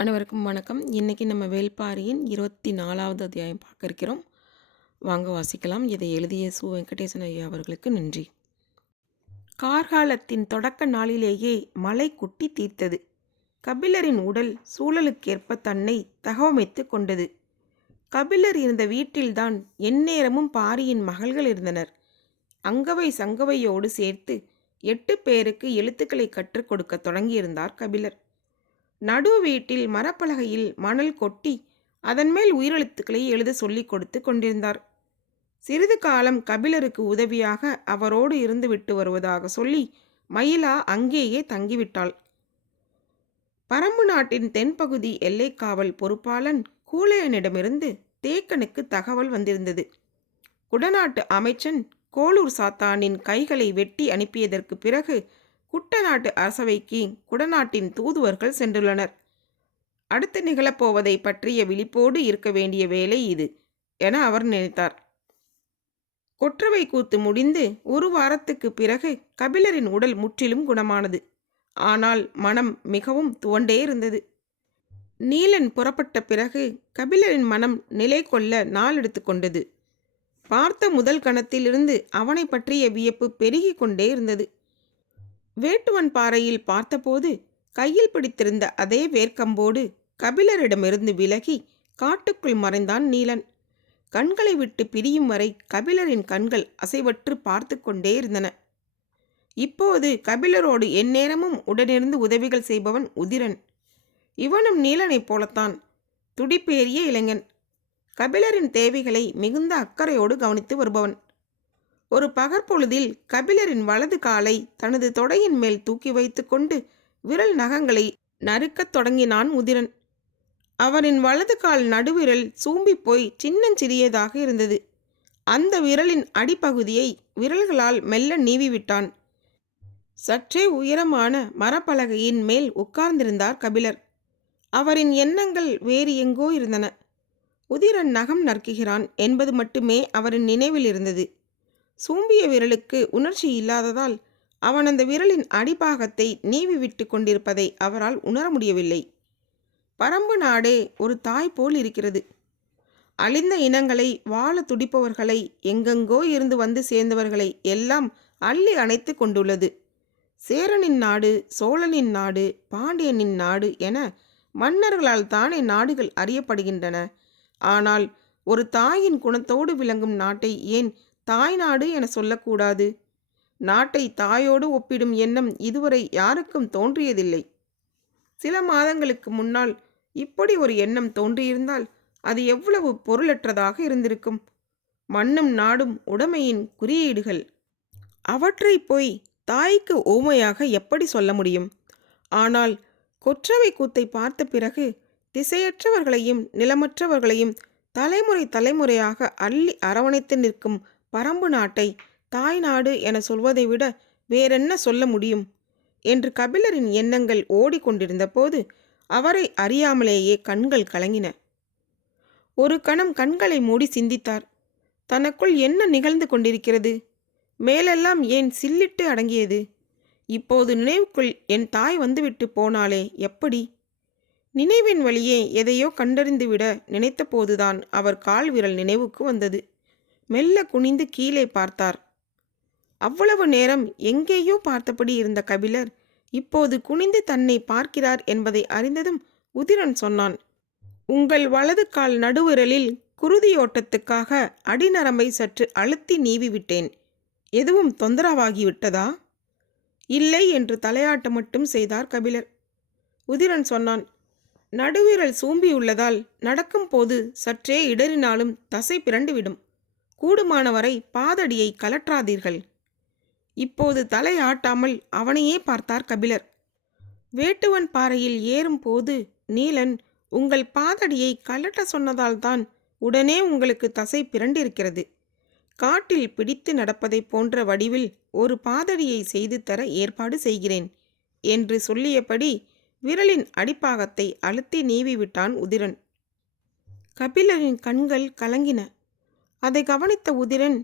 அனைவருக்கும் வணக்கம். இன்னைக்கு நம்ம வேள்பாரியின் 24வது அத்தியாயம் பார்க்க இருக்கிறோம். வாங்க வாசிக்கலாம். இதை எழுதிய சு. வெங்கடேசன் ஐயா அவர்களுக்கு நன்றி. கார்காலத்தின் தொடக்க நாளிலேயே மழை கொட்டி தீர்த்தது. கபிலரின் உடல் சூழலுக்கேற்ப தன்னை தகவமைத்து கொண்டது. கபிலர் இருந்த வீட்டில்தான் எந்நேரமும் பாரியின் மகள்கள் இருந்தனர். அங்கவை சங்கவையோடு சேர்த்து 8 பேருக்கு எழுத்துக்களை கற்றுக் கொடுக்க தொடங்கியிருந்தார் கபிலர். நடு வீட்டில் மரப்பலகையில் மணல் கொட்டி அதன் மேல் உயிரெழுத்துக்களை எழுத சொல்லிக் கொடுத்து கொண்டிருந்தார். சிறிது காலம் கபிலருக்கு உதவியாக அவரோடு இருந்து விட்டு வருவதாக சொல்லி மயிலா அங்கேயே தங்கிவிட்டாள். பரம்பு நாட்டின் தென்பகுதி எல்லைக்காவல் பொறுப்பாளன் கூலையனிடமிருந்து தேக்கனுக்கு தகவல் வந்திருந்தது. குடநாட்டு அமைச்சன் கோளூர் சாத்தானின் கைகளை வெட்டி அனுப்பியதற்கு பிறகு குட்டநாட்டு அரசவைக்கு குடநாட்டின் தூதுவர்கள் சென்றுள்ளனர். அடுத்து நிகழப்போவதை பற்றிய விழிப்போடு இருக்க வேண்டிய வேலை இது என அவர் நினைத்தார். கொற்றவை கூத்து முடிந்து 1 வாரத்துக்கு பிறகு கபிலரின் உடல் முற்றிலும் குணமானது. ஆனால் மனம் மிகவும் துவண்டே இருந்தது. நீலன் புறப்பட்ட பிறகு கபிலரின் மனம் நிலை கொள்ள நாள் எடுத்து கொண்டது. பார்த்த முதல் கணத்திலிருந்து அவனை பற்றிய வியப்பு பெருகி கொண்டே இருந்தது. வேட்டுவன் பாறையில் பார்த்தபோது கையில் பிடித்திருந்த அதே வேர்க்கம்போடு கபிலரிடமிருந்து விலகி காட்டுக்குள் மறைந்தான் நீலன். கண்களை விட்டு பிரியும் வரை கபிலரின் கண்கள் அசைவற்று பார்த்து கொண்டே இருந்தன. இப்போது கபிலரோடு எந்நேரமும் உடனிருந்து உதவிகள் செய்பவன் உதிரன். இவனும் நீலனைப் போலத்தான் துடிப்பேறிய இளைஞன். கபிலரின் தேவைகளை மிகுந்த அக்கறையோடு கவனித்து வருபவன். ஒரு பகற்பொழுதில் கபிலரின் வலது காலை தனது தொடையின் மேல் தூக்கி வைத்து கொண்டு விரல் நகங்களை நறுக்கத் தொடங்கினான் உதிரன். அவரின் வலது கால் நடுவிரல் சூம்பி போய் சின்னஞ்சிறியதாக இருந்தது. அந்த விரலின் அடிப்பகுதியை விரல்களால் மெல்ல நீவிவிட்டான். சற்றே உயரமான மரப்பலகையின் மேல் உட்கார்ந்திருந்தார் கபிலர். அவரின் எண்ணங்கள் வேறு எங்கோ இருந்தன. உதிரன் நகம் நறுக்குகிறான் என்பது மட்டுமே அவரின் நினைவில் இருந்தது. சூம்பிய விரலுக்கு உணர்ச்சி இல்லாததால் அவன் அந்த விரலின் அடிபாகத்தை நீவி விட்டு கொண்டிருப்பதை அவரால் உணர முடியவில்லை. பரம்பு நாடே ஒரு தாய் போல் இருக்கிறது. அழிந்த இனங்களை வாழ துடிப்பவர்களை, எங்கெங்கோ இருந்து வந்து சேர்ந்தவர்களை எல்லாம் அள்ளி அணைத்து கொண்டுள்ளது. சேரனின் நாடு, சோழனின் நாடு, பாண்டியனின் நாடு என மன்னர்களால் தானே நாடுகள் அறியப்படுகின்றன. ஆனால் ஒரு தாயின் குணத்தோடு விளங்கும் நாட்டை ஏன் தாய்நாடு என சொல்லக்கூடாது? நாட்டை தாயோடு ஒப்பிடும் எண்ணம் இதுவரை யாருக்கும் தோன்றியதில்லை. சில மாதங்களுக்கு முன்னால் இப்படி ஒரு எண்ணம் தோன்றியிருந்தால் அது எவ்வளவு பொருளற்றதாக இருந்திருக்கும். மண்ணும் நாடும் உடைமையின் குறியீடுகள். அவற்றை போய் தாய்க்கு ஊமையாக எப்படி சொல்ல முடியும்? ஆனால் கொற்றவை கூத்தை பார்த்த பிறகு திசையற்றவர்களையும் நிலமற்றவர்களையும் தலைமுறை தலைமுறையாக அள்ளி அரவணைத்து நிற்கும் பரம்பு நாட்டை தாய்நாடு என சொல்வதை விட வேறென்ன சொல்ல முடியும் என்று கபிலரின் எண்ணங்கள் ஓடிக்கொண்டிருந்த போது அவரை அறியாமலேயே கண்கள் கலங்கின. ஒரு கணம் கண்களை மூடி சிந்தித்தார். தனக்குள் என்ன நிகழ்ந்து கொண்டிருக்கிறது? மேலெல்லாம் ஏன் சில்லிட்டு அடங்கியது? இப்போது நினைவுக்குள் என் தாய் வந்துவிட்டு போனாலே எப்படி? நினைவின் வழியே எதையோ கண்டறிந்துவிட நினைத்த போதுதான் அவர் கால் விரல் நினைவுக்கு வந்தது. மெல்ல குனிந்து கீழே பார்த்தார். அவ்வளவு நேரம் எங்கேயோ பார்த்தபடி இருந்த கபிலர் இப்போது குனிந்து தன்னை பார்க்கிறார் என்பதை அறிந்ததும் உதிரன் சொன்னான், உங்கள் வலது கால் நடுவிரலில் குருதியோட்டத்துக்காக அடிநரம்பை சற்று அழுத்தி நீவி விட்டேன். எதுவும் தொந்தரவாகிவிட்டதா? இல்லை என்று தலையாட்ட மட்டும் செய்தார் கபிலர். உதிரன் சொன்னான், நடுவிரல் சூம்பியுள்ளதால் நடக்கும் போது சற்றே இடறினாலும் தசை பிறண்டுவிடும். கூடுமானவரை பாதடியை கலற்றாதீர்கள். இப்போது தலையாட்டாமல் அவனையே பார்த்தார் கபிலர். வேட்டுவன் பாறையில் ஏறும் போது நீலன் உங்கள் பாதடியை கலட்ட சொன்னதால்தான் உடனே உங்களுக்கு தசை பிறண்டிருக்கிறது. காட்டில் பிடித்து நடப்பதை போன்ற வடிவில் ஒரு பாதடியை செய்து தர ஏற்பாடு செய்கிறேன் என்று சொல்லியபடி விரலின் அடிப்பாகத்தை அழுத்தி நீவி விட்டான் உதிரன். கபிலரின் கண்கள் கலங்கின. அதை கவனித்த உதிரன்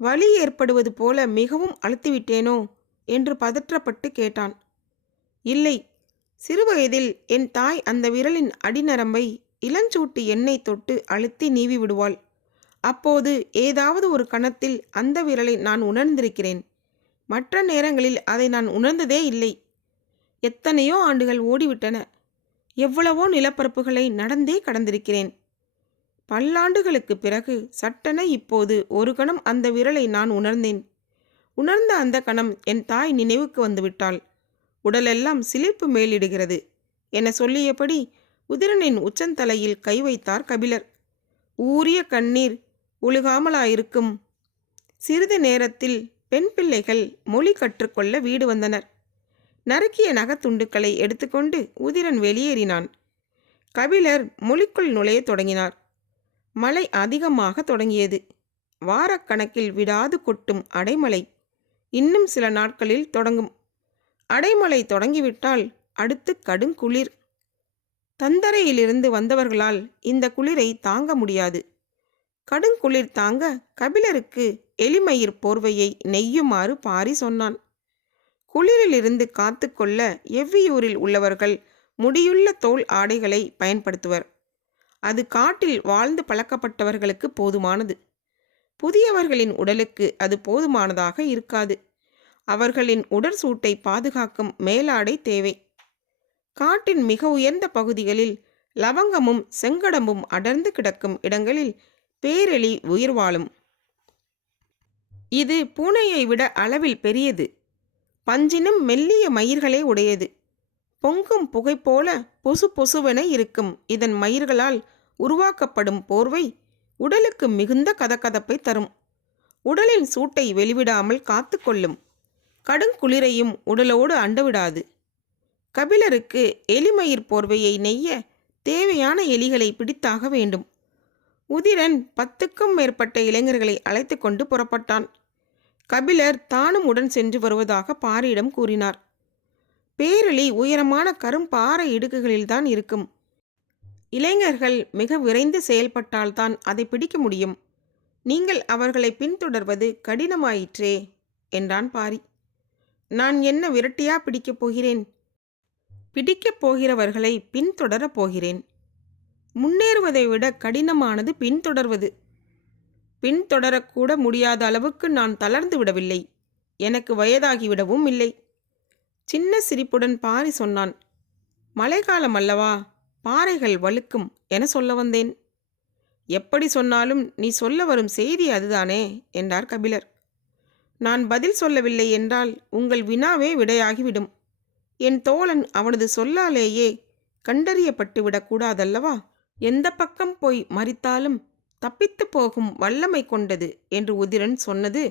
வலி ஏற்படுவது போல மிகவும் அழுத்திவிட்டேனோ என்று பதற்றப்பட்டு கேட்டான். இல்லை, சிறுவயதில் என் தாய் அந்த விரலின் அடிநரம்பை இளஞ்சூட்டு எண்ணெய் தொட்டு அழுத்தி நீவி விடுவாள். அப்போது ஏதாவது ஒரு கணத்தில் அந்த விரலை நான் உணர்ந்திருக்கிறேன். மற்ற நேரங்களில் அதை நான் உணர்ந்ததே இல்லை. எத்தனையோ ஆண்டுகள் ஓடிவிட்டன. எவ்வளவோ நிலப்பரப்புகளை நடந்தே கடந்திருக்கிறேன். பல்லாண்டுகளுக்குப் பிறகு சட்டென இப்போது ஒரு கணம் அந்த விரலை நான் உணர்ந்தேன். உணர்ந்த அந்த கணம் என் தாய் நினைவுக்கு வந்துவிட்டாள். உடலெல்லாம் சிலிர்ப்பு மேலிடுகிறது என சொல்லியபடி உதிரனின் உச்சந்தலையில் கை வைத்தார் கபிலர். ஊறிய கண்ணீர் ஒழுகாமலாயிருக்கும். சிறிது நேரத்தில் பெண் பிள்ளைகள் மொழி கற்றுக்கொள்ள வீடு வந்தனர். நறுக்கிய நகத்துண்டுக்களை எடுத்துக்கொண்டு உதிரன் வெளியேறினான். கபிலர் மொழிக்குள் நுழையத் தொடங்கினார். மழை அதிகமாக தொடங்கியது. வாரக்கணக்கில் விடாது கொட்டும் அடைமழை இன்னும் சில நாட்களில் தொடங்கும். அடைமழை தொடங்கிவிட்டால் அடுத்து கடுங்குளிர். தந்தரையிலிருந்து வந்தவர்களால் இந்த குளிரை தாங்க முடியாது. கடுங்குளிர் தாங்க கபிலருக்கு எலிமயிர் போர்வையை நெய்யுமாறு பாரி சொன்னான். குளிரிலிருந்து காத்து கொள்ள எவ்வியூரில் உள்ளவர்கள் முடியுள்ள தோல் ஆடைகளை பயன்படுத்துவர். அது காட்டில் வாழ்ந்து பழக்கப்பட்டவர்களுக்கு போதுமானது. புதியவர்களின் உடலுக்கு அது போதுமானதாக இருக்காது. அவர்களின் உடற்சூட்டை பாதுகாக்கும் மேலாடை தேவை. காட்டின் மிக உயர்ந்த பகுதிகளில் லவங்கமும் செங்கடம்பும் அடர்ந்து கிடக்கும் இடங்களில் பேரெலி உயிர் வாழும். இது பூனையை விட அளவில் பெரியது. பஞ்சினும் மெல்லிய மயிர்களே உடையது. பொங்கும் புகை போல பொசு பொசுவென இருக்கும் இதன் மயிர்களால் உருவாக்கப்படும் போர்வை உடலுக்கு மிகுந்த கதகதப்பை தரும். உடலின் சூட்டை வெளிவிடாமல் காத்து கொள்ளும். கடுங்குளிரையும் உடலோடு அண்டவிடாது. கபிலருக்கு எலிமயிர் போர்வையை நெய்ய தேவையான எலிகளை பிடித்தாக வேண்டும். உதிரன் 10க்கும் மேற்பட்ட இளைஞர்களை அழைத்து கொண்டு புறப்பட்டான். கபிலர் தானும் உடன் சென்று வருவதாக பாரியிடம் கூறினார். பேரெலி உயரமான கரும்பாறை இடுக்குகளில்தான் இருக்கும். இளைஞர்கள் மிக விரைந்து செயல்பட்டால்தான் அதை பிடிக்க முடியும். நீங்கள் அவர்களை பின்தொடர்வது கடினமாயிற்றே என்றான் பாரி. நான் என்ன விரட்டியா பிடிக்கப் போகிறேன்? பிடிக்கப் போகிறவர்களை பின்தொடரப் போகிறேன். முன்னேறுவதை விட கடினமானது பின்தொடர்வது. பின்தொடரக்கூட முடியாத அளவுக்கு நான் தளர்ந்து விடவில்லை. எனக்கு வயதாகிவிடவும் இல்லை. சின்ன சிரிப்புடன் பாரி சொன்னான். மழைக்காலம் அல்லவா, பாறைகள் வழுக்கும் என சொல்ல வந்தேன். எப்படி சொன்னாலும் நீ சொல்ல வரும் செய்தி அதுதானே என்றார் கபிலர். நான் பதில் சொல்லவில்லை என்றால் உங்கள் வினாவே விடையாகிவிடும். என் தோழன் அவனது சொல்லாலேயே கண்டறியப்பட்டு விடக்கூடாதல்லவா? எந்த பக்கம் போய் மறித்தாலும் தப்பித்து போகும் வல்லமை கொண்டது என்று உதிரன் சொன்னது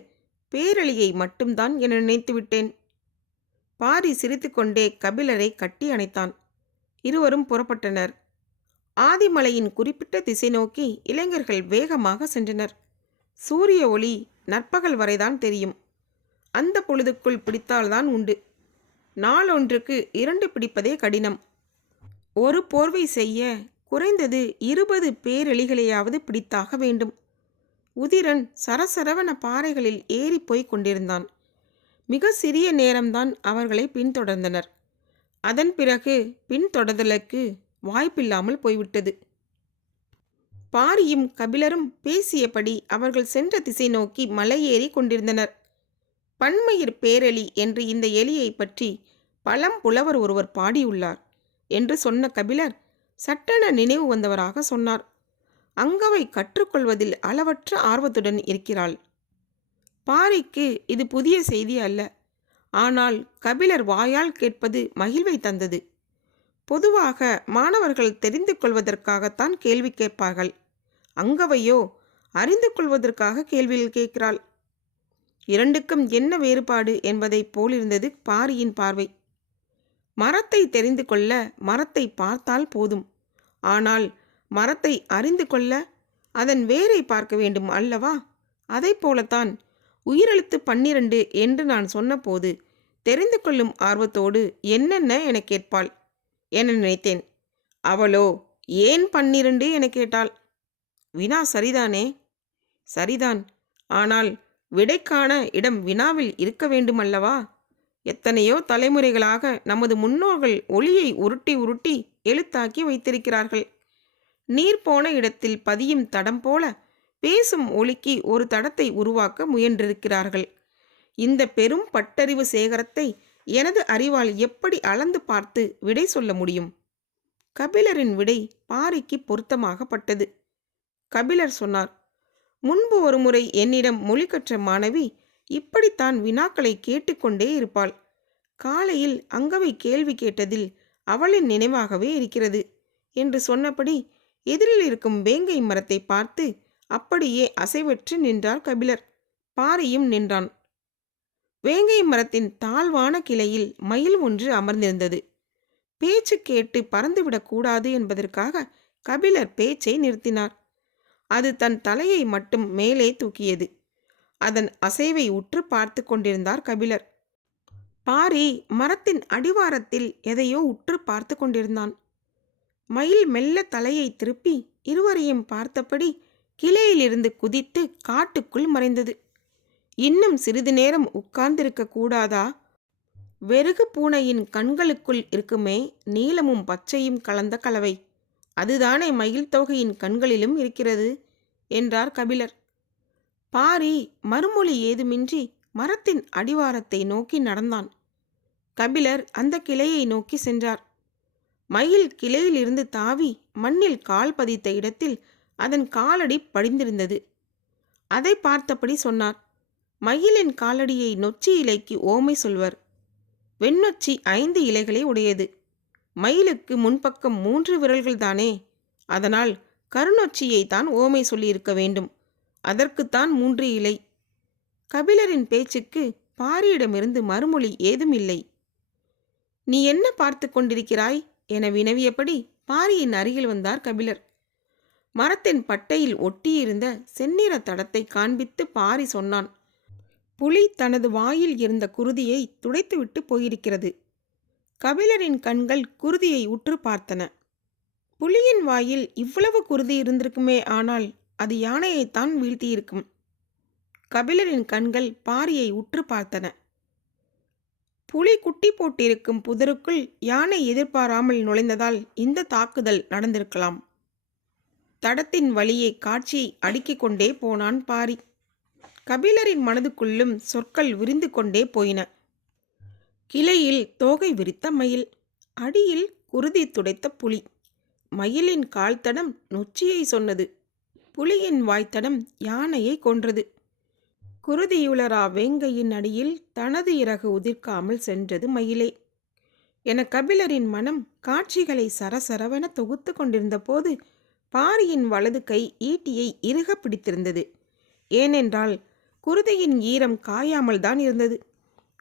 பேரெலியை மட்டும்தான் என நினைத்துவிட்டேன். பாரி சிரித்துக்கொண்டே கபிலரை கட்டி அணைத்தான். இருவரும் புறப்பட்டனர். ஆதிமலையின் குறிப்பிட்ட திசை நோக்கி இளைஞர்கள் வேகமாக சென்றனர். சூரிய ஒளி நற்பகல் வரைதான் தெரியும். அந்த பொழுதுக்குள் பிடித்தால்தான் உண்டு. நாளொன்றுக்கு 2 பிடிப்பதே கடினம். ஒரு போர்வை செய்ய குறைந்தது 20 பேரெலிகளையாவது பிடித்தாக வேண்டும். உதிரன் சரசரவன பாறைகளில் ஏறி போய் கொண்டிருந்தான். மிக சிறிய நேரம்தான் அவர்களை பின்தொடர்ந்தனர். அதன் பிறகு பின்தொடர்தலுக்கு வாய்ப்பில்லாமல் போய்விட்டது. பாரியும் கபிலரும் பேசியபடி அவர்கள் சென்ற திசை நோக்கி மலையேறி கொண்டிருந்தனர். பன்மயிர் பேரெலி என்று இந்த எலியை பற்றி பழம் புலவர் ஒருவர் பாடியுள்ளார் என்று சொன்ன கபிலர் சட்டென நினைவு வந்தவராக சொன்னார். அங்கவை கற்றுக்கொள்வதில் அளவற்ற ஆர்வத்துடன் இருக்கிறாள். பாரிக்கு இது புதிய செய்தி அல்ல. ஆனால் கபிலர் வாயால் கேட்பது மகிழ்வை தந்தது. பொதுவாக மாணவர்கள் தெரிந்து கொள்வதற்காகத்தான் கேள்வி கேட்பார்கள். அங்கவையோ அறிந்து கொள்வதற்காக கேள்வியில் கேட்கிறாள். இரண்டுக்கும் என்ன வேறுபாடு என்பதைப் போலிருந்தது பாரியின் பார்வை. மரத்தை தெரிந்து கொள்ள மரத்தை பார்த்தால் போதும். ஆனால் மரத்தை அறிந்து கொள்ள அதன் வேரை பார்க்க வேண்டும் அல்லவா? அதை போலத்தான் உயிரெழுத்து 12 என்று நான் சொன்னபோது தெரிந்து கொள்ளும் ஆர்வத்தோடு என்னென்ன என கேட்பாள் என நினைத்தேன். அவளோ ஏன் 12 என கேட்டாள். வினா சரிதானே? சரிதான். ஆனால் விடைக்கான இடம் வினாவில் இருக்க வேண்டுமல்லவா? எத்தனையோ தலைமுறைகளாக நமது முன்னோர்கள் ஒளியை உருட்டி உருட்டி எழுத்தாக்கி வைத்திருக்கிறார்கள். நீர் போன இடத்தில் பதியும் தடம் போல பேசும் ஒளிக்கு ஒரு தடத்தை உருவாக்க முயன்றிருக்கிறார்கள். இந்த பெரும் பட்டறிவு சேகரத்தை எனது அறிவால் எப்படி அளந்து பார்த்து விடை சொல்ல முடியும்? கபிலரின் விடை பாரிக்கு பொருத்தமாகப்பட்டது. கபிலர் சொன்னார், முன்பு ஒருமுறை என்னிடம் மொழி கற்ற மாணவி இப்படித்தான் வினாக்களை கேட்டுக்கொண்டே இருப்பாள். காலையில் அங்கவை கேள்வி கேட்டதில் அவளின் நினைவாகவே இருக்கிறது என்று சொன்னபடி எதிரில் இருக்கும் வேங்கை மரத்தை பார்த்து அப்படியே அசைவற்று நின்றார் கபிலர். பாரியும் நின்றான். வேங்கை மரத்தின் தாழ்வான கிளையில் மயில் ஒன்று அமர்ந்திருந்தது. பேச்சு கேட்டு பறந்துவிடக் கூடாது என்பதற்காக கபிலர் பேச்சை நிறுத்தினார். அது தன் தலையை மட்டும் மேலே தூக்கியது. அதன் அசைவை உற்று பார்த்து கொண்டிருந்தார் கபிலர். பாரி மரத்தின் அடிவாரத்தில் எதையோ உற்று பார்த்து கொண்டிருந்தான். மயில் மெல்ல தலையை திருப்பி இருவரையும் பார்த்தபடி கிளையிலிருந்து குதித்து காட்டுக்குள் மறைந்தது. இன்னும் சிறிது நேரம் உட்கார்ந்திருக்க கூடாதா? வெறுகு பூனையின் கண்களுக்குள் இருக்குமே நீலமும் பச்சையும் கலந்த கலவை, அதுதானே மயில் தொகையின் கண்களிலும் இருக்கிறது என்றார் கபிலர். பாரி மறுமொழி ஏதுமின்றி மரத்தின் அடிவாரத்தை நோக்கி நடந்தான். கபிலர் அந்த கிளையை நோக்கி சென்றார். மயில் கிளையிலிருந்து தாவி மண்ணில் கால் பதித்த இடத்தில் அதன் காலடி படிந்திருந்தது. அதை பார்த்தபடி சொன்னார், மயிலின் காலடியை நொச்சி இலைக்கு ஓமை சொல்வர். வெண்ணொச்சி 5 இலைகளை உடையது. மயிலுக்கு முன்பக்கம் 3 விரல்கள் தானே, அதனால் கருநொச்சியை தான் ஓமை சொல்லியிருக்க வேண்டும். அதற்குத்தான் 3 இலை. கபிலரின் பேச்சுக்கு பாரியிடமிருந்து மறுமொழி ஏதும் இல்லை. நீ என்ன பார்த்து கொண்டிருக்கிறாய் என வினவியபடி பாரியின் அருகில் வந்தார் கபிலர். மரத்தின் பட்டையில் ஒட்டியிருந்த செந்நிற தடத்தை காண்பித்து பாரி சொன்னான், புலி தனது வாயில் இருந்த குருதியை துடைத்துவிட்டு போயிருக்கிறது. கபிலரின் கண்கள் குருதியை உற்று பார்த்தன. புலியின் வாயில் இவ்வளவு குருதி இருந்திருக்குமே, ஆனால் அது யானையைத்தான் வீழ்த்தியிருக்கும். கபிலரின் கண்கள் பாரியை உற்று பார்த்தன. புலி குட்டி போட்டிருக்கும் புதருக்குள் யானை எதிர்பாராமல் நுழைந்ததால் இந்த தாக்குதல் நடந்திருக்கலாம். தடத்தின் வழியே காட்சியை அடுக்கிக் கொண்டே போனான் பாரி. கபிலரின் மனதுக்குள்ளும் சொற்கள் விரிந்து கொண்டே போயின. கிளையில் தோகை விரித்த மயில், அடியில் குருதி துடைத்த புலி. மயிலின் கால்தடம் நொச்சியை சொன்னது. புலியின் வாய்த்தடம் யானையை கொன்றது. குருதியுளரா வேங்கையின் அடியில் தனது இறகு உதிர்க்காமல் சென்றது மயிலே என கபிலரின் மனம் காட்சிகளை சரசரவென தொகுத்து கொண்டிருந்த போது பாரியின் வலது கை ஈட்டியை இறுக பிடித்திருந்தது. ஏனென்றால் குருதியின் ஈரம் காயாமல் தான் இருந்தது.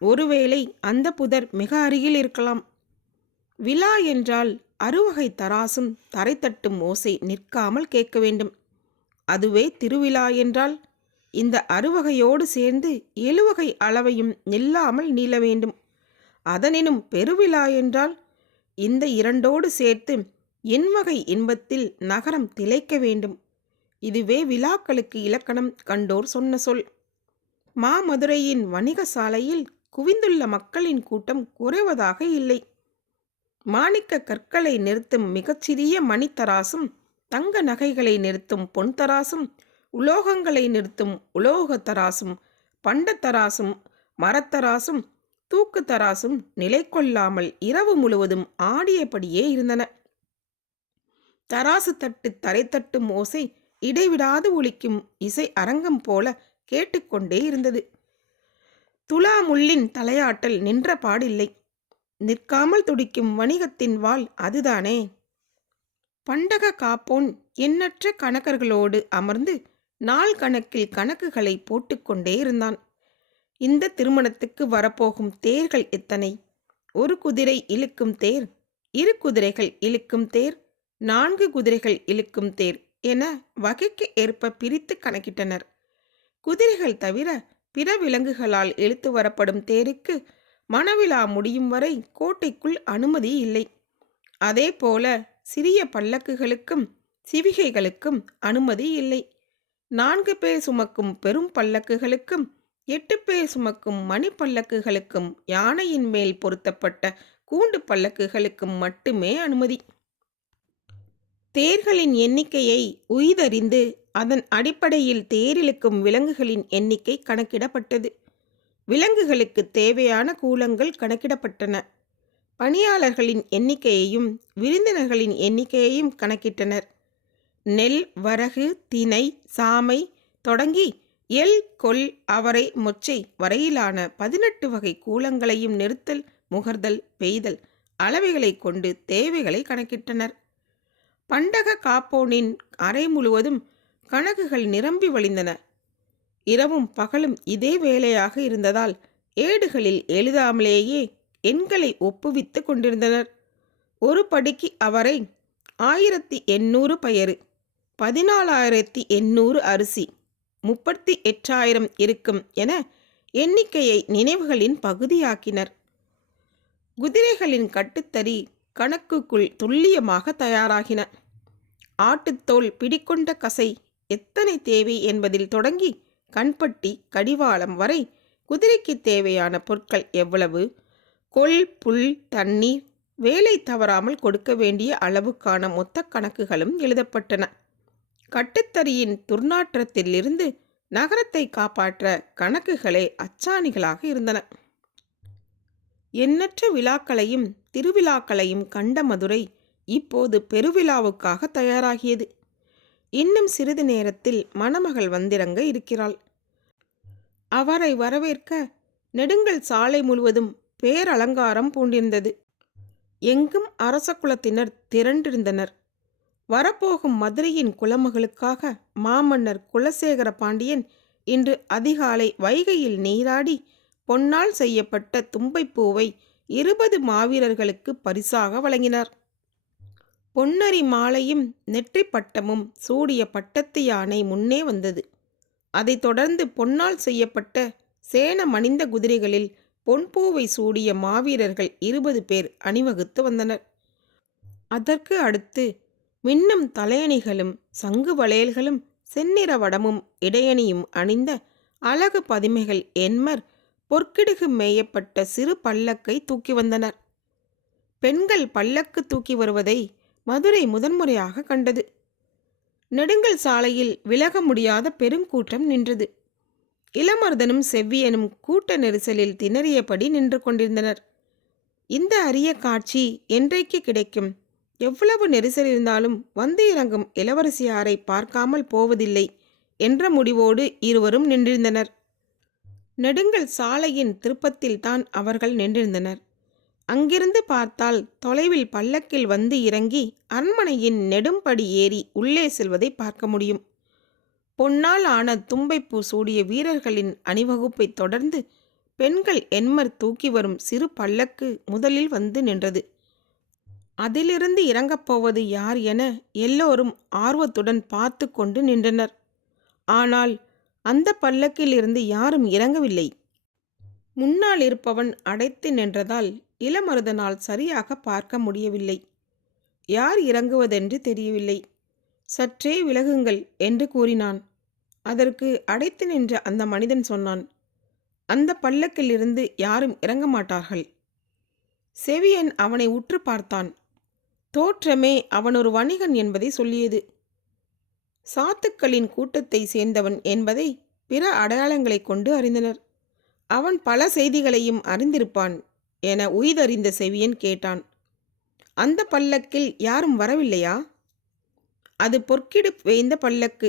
ஒருவேளை அந்த புதர் மிக அருகில் இருக்கலாம். விழா என்றால் அறுவகை தராசும் தரைத்தட்டும் ஓசை நிற்காமல் கேட்க வேண்டும். அதுவே திருவிழா என்றால் இந்த அறுவகையோடு சேர்ந்து 7 வகை அளவையும் நில்லாமல் நீள வேண்டும். அதனினும் பெருவிழா என்றால் இந்த 2ஓடு சேர்த்து எண்வகை இன்பத்தில் நகரம் திளைக்க வேண்டும். இதுவே விழாக்களுக்கு இலக்கணம் கண்டோர் சொன்ன சொல். மாமதுரையின் வணிக சாலையில் குவிந்துள்ள மக்களின் கூட்டம் குறைவதாக இல்லை. மாணிக்க கற்களை நிறுத்தும் மிகச்சிறிய மணித்தராசும், தங்க நகைகளை நிறுத்தும் பொன் தராசும், உலோகங்களை நிறுத்தும் உலோக தராசும், பண்டத்தராசும், மரத்தராசும், தூக்கு தராசும் நிலை கொள்ளாமல் இரவு முழுவதும் ஆடியபடியே இருந்தன. தராசு தட்டு தரைத்தட்டும் ஓசை இடைவிடாது ஒலிக்கும் இசை அரங்கம் போல கேட்டுக்கொண்டே இருந்தது. துலாமுள்ளின் தலையாட்டல் நின்ற பாடில்லை. நிற்காமல் துடிக்கும் வணிகத்தின் வாள் அதுதானே. பண்டக காப்போன் எண்ணற்ற கணக்கர்களோடு அமர்ந்து நாள் கணக்கில் கணக்குகளை போட்டுக்கொண்டே இருந்தான். இந்த திருமணத்துக்கு வரப்போகும் தேர்கள் எத்தனை? 1 குதிரை இழுக்கும் தேர், 2 குதிரைகள் இழுக்கும் தேர், 4 குதிரைகள் இழுக்கும் தேர் என வகைக்கு ஏற்ப பிரித்து கணக்கிட்டனர். குதிரைகள் தவிர பிற விலங்குகளால் இழுத்து வரப்படும் தேருக்கு மணவிழா முடியும் வரை கோட்டைக்குள் அனுமதி இல்லை. அதே போல சிறிய பல்லக்குகளுக்கும் சிவிகைகளுக்கும் அனுமதி இல்லை. 4 பேர் சுமக்கும் பெரும் பல்லக்குகளுக்கும் 8 பேர் சுமக்கும் மணி பல்லக்குகளுக்கும் யானையின் மேல் பொருத்தப்பட்ட கூண்டு பல்லக்குகளுக்கும் மட்டுமே அனுமதி. தேர்களின் எண்ணிக்கையை உய்தறிந்து அதன் அடிப்படையில் தேரிழுக்கும் விலங்குகளின் எண்ணிக்கை கணக்கிடப்பட்டது. விலங்குகளுக்கு தேவையான கூலங்கள் கணக்கிடப்பட்டன. பணியாளர்களின் எண்ணிக்கையையும் விருந்தினர்களின் எண்ணிக்கையையும் கணக்கிட்டனர். நெல், வரகு, தினை, சாமை தொடங்கி எள், கொள், அவரை, மொச்சை வரையிலான 18 வகை கூலங்களையும் நிறுத்தல், முகர்தல், பெய்தல் அளவைகளை கொண்டு தேவைகளை கணக்கிட்டனர். பண்டக காப்போனின் அறை முழுவதும் கணக்குகள் நிரம்பி வழிந்தன. இரவும் பகலும் இதே வேலையாக இருந்ததால் ஏடுகளில் எழுதாமலேயே எண்களை ஒப்புவித்து கொண்டிருந்தனர். ஒரு படிக்கு அவரை 1800 பயறு, 14,800 அரிசி, 38,000 இருக்கும் என எண்ணிக்கையை நினைவுகளின் பகுதியாக்கினர். குதிரைகளின் கட்டுத்தறி கணக்குக்குள் துல்லியமாக தயாராகின. ஆட்டுத்தோல் பிடிக்கொண்ட கசை எத்தனை தேவை என்பதில் தொடங்கி கண்பட்டி, கடிவாளம் வரை குதிரைக்கு தேவையான பொருட்கள் எவ்வளவு, கொள், புல், தண்ணீர், வேலை தவறாமல் கொடுக்க வேண்டிய அளவுக்கான மொத்த கணக்குகளும் எழுதப்பட்டன. கட்டுத்தறியின் துர்நாற்றத்திலிருந்து நகரத்தை காப்பாற்ற கணக்குகளே அச்சாணிகளாக இருந்தன. எண்ணற்ற விழாக்களையும் திருவிழாக்களையும் கண்ட மதுரை இப்போது பெருவிழாவுக்காக தயாராகியது. இன்னும் சிறிது நேரத்தில் மணமகள் வந்திறங்க இருக்கிறாள். அவரை வரவேற்க நெடுங்கல் சாலை முழுவதும் பேரலங்காரம் பூண்டிருந்தது. எங்கும் அரச குலத்தினர் திரண்டிருந்தனர். வரப்போகும் மதுரையின் குலமகளுக்காக மாமன்னர் குலசேகர பாண்டியன் இன்று அதிகாலை வைகையில் நீராடி பொன்னால் செய்யப்பட்ட தும்பைப்பூவை 20 மாவீரர்களுக்கு பரிசாக வழங்கினார். பொன்னரி மாலையும் நெற்றி பட்டமும் சூடிய பட்டத்து யானை முன்னே வந்தது. அதைத் தொடர்ந்து பொன்னால் செய்யப்பட்ட சேணமணிந்த குதிரைகளில் பொன்பூவை சூடிய மாவீரர்கள் 20 பேர் அணிவகுத்து வந்தனர். அதற்கு அடுத்து மின்னும் தலையணிகளும் சங்கு வளையல்களும் செந்நிற வடமும் இடையணியும் அணிந்த அழகு பதுமைகள் எண்மர் பொற்கிடுகு மேயப்பட்ட சிறு பல்லக்கை தூக்கி வந்தனர். பெண்கள் பல்லக்கு தூக்கி வருவதை மதுரை முதன்முறையாக கண்டது. நெடுங்கல் சாலையில் விலக முடியாத பெருங்கூட்டம் நின்றது. இளமருதனும் செவ்வியனும் கூட்ட நெரிசலில் திணறியபடி நின்று கொண்டிருந்தனர். இந்த அரிய காட்சி என்றைக்கு கிடைக்கும்? எவ்வளவு நெரிசல் இருந்தாலும் வந்து இறங்கும் இளவரசியாரை பார்க்காமல் போவதில்லை என்ற முடிவோடு இருவரும் நின்றிருந்தனர். நெடுங்கல் சாலையின் திருப்பத்தில்தான் அவர்கள் நின்றிருந்தனர். அங்கிருந்து பார்த்தால் தொலைவில் பல்லக்கில் வந்து இறங்கி அரண்மனையின் நெடும்படி ஏறி உள்ளே செல்வதை பார்க்க முடியும். பொன்னால் ஆன தும்பைப்பூ சூடிய வீரர்களின் அணிவகுப்பை தொடர்ந்து பெண்கள் எண்மர் தூக்கி வரும் சிறு பல்லக்கு முதலில் வந்து நின்றது. அதிலிருந்து இறங்கப் போவது யார் என எல்லோரும் ஆர்வத்துடன் பார்த்து கொண்டு நின்றனர். ஆனால் அந்த பல்லக்கில் இருந்து யாரும் இறங்கவில்லை. முன்னால் இருப்பவன் அடைத்து நின்றதால் இளமருதனால் சரியாக பார்க்க முடியவில்லை. யார் இறங்குவதென்று தெரியவில்லை. சற்றே விலகுங்கள் என்று கூறினான். அதற்கு அடைத்து நின்ற அந்த மனிதன் சொன்னான், அந்த பல்லக்கில் இருந்து யாரும் இறங்க மாட்டார்கள். செவியன் அவனை உற்று பார்த்தான். தோற்றமே அவன் ஒரு வணிகன் என்பதை சொல்லியது. சாத்துக்களின் கூட்டத்தை சேர்ந்தவன் என்பதை பிற அடையாளங்களை கொண்டு அறிந்தனர். அவன் பல செய்திகளையும் அறிந்திருப்பான் என உய்தறிந்த செவியன் கேட்டான், அந்த பல்லக்கில் யாரும் வரவில்லையா? அது பொற்கிடு வேய்ந்த பல்லக்கு.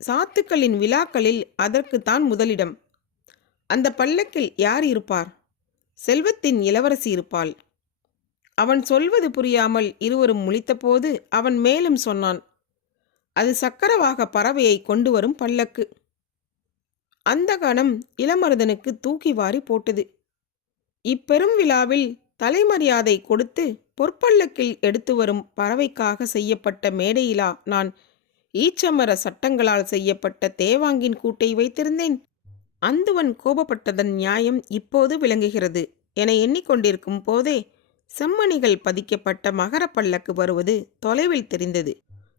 சாத்துக்களின் விழாக்களில் அதற்குத்தான் முதலிடம். அந்த பல்லக்கில் யார் இருப்பார்? செல்வத்தின் இளவரசி இருப்பாள். அவன் சொல்வது புரியாமல் இருவரும் முழித்தபோது அவன் மேலும் சொன்னான், அது சக்கரவாக பறவையை கொண்டு வரும் பல்லக்கு. அந்த கணம் இளமருதனுக்கு தூக்கி வாரி போட்டது. இப்பெரும் விழாவில் தலைமரியாதை கொடுத்து பொற்பல்லக்கில் எடுத்து வரும் பறவைக்காக செய்யப்பட்ட மேடையிலா நான் ஈச்சமர சட்டங்களால் செய்யப்பட்ட தேவாங்கின் கூட்டை வைத்திருந்தேன். அந்துவன் கோபப்பட்டதன் நியாயம் இப்போது விளங்குகிறது என எண்ணிக்கொண்டிருக்கும் போதே செம்மணிகள் பதிக்கப்பட்ட மகர பல்லக்கு வருவது தொலைவில் தெரிந்தது.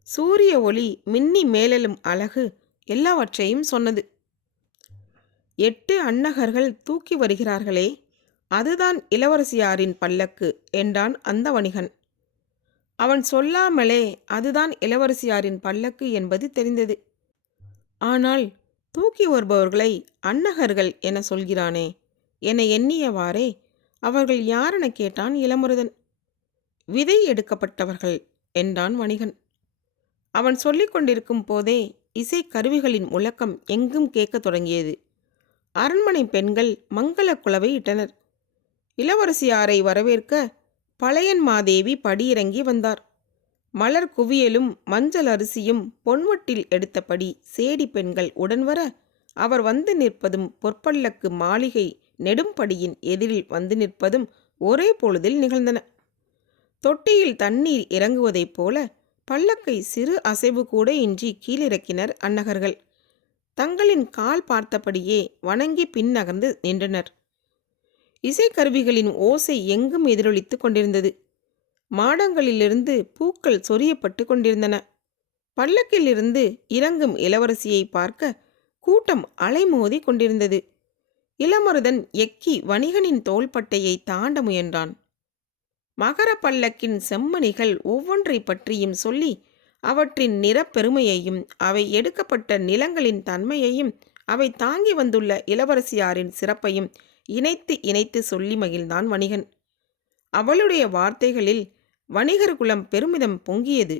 சூரிய ஒளி மின்னி மேலெழும் அழகு எல்லாவற்றையும் சொன்னது. 8 அன்னகர்கள் தூக்கி வருகிறார்களே, அதுதான் இளவரசியாரின் பல்லக்கு என்றான் அந்த வணிகன். அவன் சொல்லாமலே அதுதான் இளவரசியாரின் பல்லக்கு என்பது தெரிந்தது. ஆனால் தூக்கி வருபவர்களை அன்னகர்கள் என சொல்கிறானே என எண்ணியவாறே அவர்கள் யாரென கேட்டான் இளமருதன். விதை எடுக்கப்பட்டவர்கள் என்றான் வணிகன். அவன் சொல்லிக் கொண்டிருக்கும் போதே இசை கருவிகளின் முழக்கம் எங்கும் கேட்கத் தொடங்கியது. அரண்மனை பெண்கள் மங்கள குலவை இட்டனர். இளவரசியாரை வரவேற்க பழையன் மாதேவி படியிறங்கி வந்தார். மலர் குவியலும் மஞ்சள் அரிசியும் பொன்வட்டில் எடுத்தபடி சேடி பெண்கள் உடன் வர, அவர் வந்து நிற்பதும் பொற்பல்லக்கு மாளிகை நெடும்படியின் எதிரில் வந்து நிற்பதும் ஒரே பொழுதில் நிகழ்ந்தன. தொட்டியில் தண்ணீர் இறங்குவதைப் போல பல்லக்கை சிறு அசைவு கூட இன்றி கீழிறக்கினர் அன்னகர்கள். தங்களின் கால் பார்த்தபடியே வணங்கி பின் நகர்ந்து நின்றனர். இசைக்கருவிகளின் ஓசை எங்கும் எதிரொலித்து கொண்டிருந்தது. மாடங்களிலிருந்து பூக்கள் சொரியப்பட்டு கொண்டிருந்தன. பல்லக்கிலிருந்து இறங்கும் இளவரசியை பார்க்க கூட்டம் அலைமோதி கொண்டிருந்தது. இளமருதன் எக்கி வணிகனின் தோள்பட்டையை தாண்ட முயன்றான். மகர பல்லக்கின் செம்மணிகள் ஒவ்வொன்றை பற்றியும் சொல்லி அவற்றின் நிறப்பெருமையையும் அவை எடுக்கப்பட்ட நிலங்களின் தன்மையையும் அவை தாங்கி வந்துள்ள இளவரசியாரின் சிறப்பையும் இணைத்து இணைத்து சொல்லி மகிழ்ந்தான் வணிகன். அவளுடைய வார்த்தைகளில் வணிகர் குலம் பெருமிதம் பொங்கியது.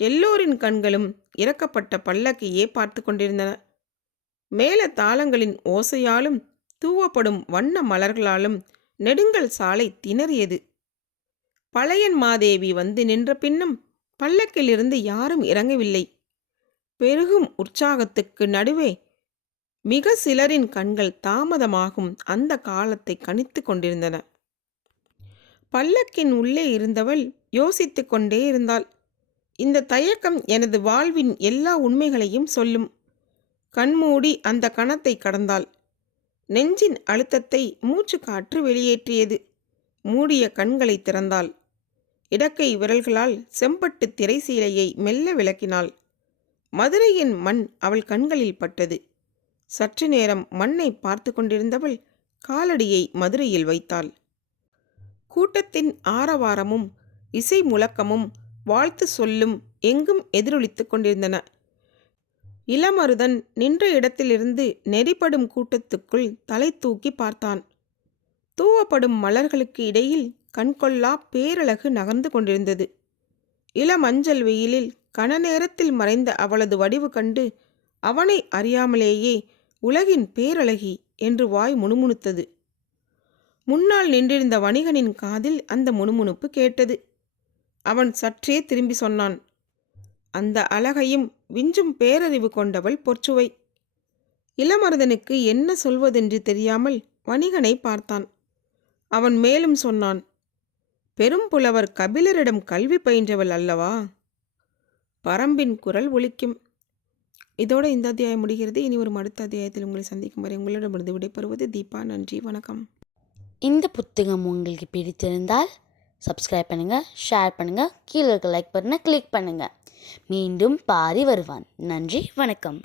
எல்லோரின் கண்களும் இறக்கப்பட்ட பல்லக்கையே பார்த்து கொண்டிருந்தன. மேல தாளங்களின் ஓசையாலும் தூவப்படும் வண்ண மலர்களாலும் நெடுங்கல் சாலை திணறியது. பழையன் மாதேவி வந்து நின்ற பின்னும் பல்லக்கிலிருந்து யாரும் இறங்கவில்லை. பெருகும் உற்சாகத்துக்கு நடுவே மிக சிலரின் கண்கள் தாமதமாகும் அந்த காலத்தை கணித்து கொண்டிருந்தன. பல்லக்கின் உள்ளே இருந்தவள் யோசித்து கொண்டே இருந்தாள். இந்த தயக்கம் எனது வாழ்வின் எல்லா உண்மைகளையும் சொல்லும். கண்மூடி அந்த கணத்தை கடந்தாள். நெஞ்சின் அழுத்தத்தை மூச்சு காற்று வெளியேற்றியது. மூடிய கண்களை திறந்தாள். இடக்கை விரல்களால் செம்பட்டு திரைசீலையை மெல்ல விளக்கினாள். மதுரையின் மண் அவள் கண்களில் பட்டது. சற்று நேரம் மண்ணை பார்த்து கொண்டிருந்தவள் காலடியை மதுரையில் வைத்தாள். கூட்டத்தின் ஆரவாரமும் இசை முழக்கமும் வாழ்த்து சொல்லும் எங்கும் எதிரொலித்து கொண்டிருந்தன. இளமருதன் நின்ற இடத்திலிருந்து நெறிப்படும் கூட்டத்துக்குள் தலை தூக்கி பார்த்தான். தூவப்படும் மலர்களுக்கு இடையில் கண்கொள்ளா பேரழகு நகர்ந்து கொண்டிருந்தது. இளமஞ்சள் வெயிலில் கன நேரத்தில் மறைந்த அவளது வடிவு கண்டு அவனை அறியாமலேயே உலகின் பேரழகி என்று வாய் முணுமுணுத்தது. முன்னால் நின்றிருந்த வணிகனின் காதில் அந்த முணுமுணுப்பு கேட்டது. அவன் சற்றே திரும்பி சொன்னான், அந்த அழகையும் விஞ்சும் பேரறிவு கொண்டவள் பொற்சுவை. இளமருதனுக்கு என்ன சொல்வதென்று தெரியாமல் வணிகனை பார்த்தான். அவன் மேலும் சொன்னான், பெரும் புலவர் கபிலரிடம் கல்வி பயின்றவள் அல்லவா? பரம்பின் குரல் ஒலிக்கும். இதோட இந்த அத்தியாயம் முடிகிறது. இனி ஒரு அடுத்த அத்தியாயத்தில் உங்களை சந்திக்கும் வரை உங்களிடமிருந்து விடைபெறுவது தீபா. நன்றி, வணக்கம். இந்த புத்தகம் உங்களுக்கு பிடித்திருந்தால் சப்ஸ்கிரைப் பண்ணுங்கள், ஷேர் பண்ணுங்கள், கீழே இருக்க லைக் பட்டனை கிளிக் பண்ணுங்கள். மீண்டும் பாரி வருவான். நன்றி, வணக்கம்.